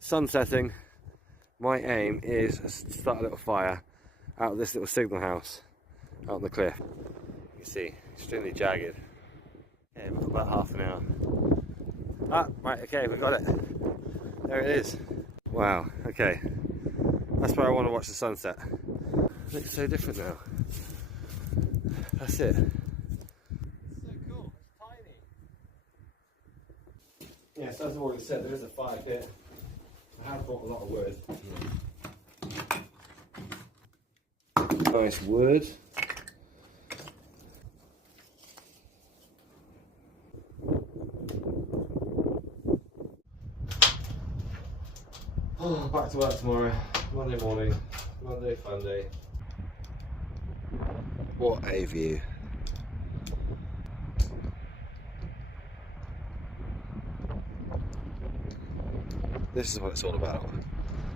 sun setting, my aim is to start a little fire out of this little signal house out on the cliff. You can see, extremely jagged. Okay, we've got about half an hour. Ah, right, okay, we got it. There it is. Wow, okay. That's where I want to watch the sunset. It looks so different now. That's it. So cool, it's tiny. Yes, as I've already said, there is a fire pit. I have bought a lot of wood. Nice wood. Oh, back to work tomorrow. Monday morning. Monday fun day. What a view. This is what it's all about.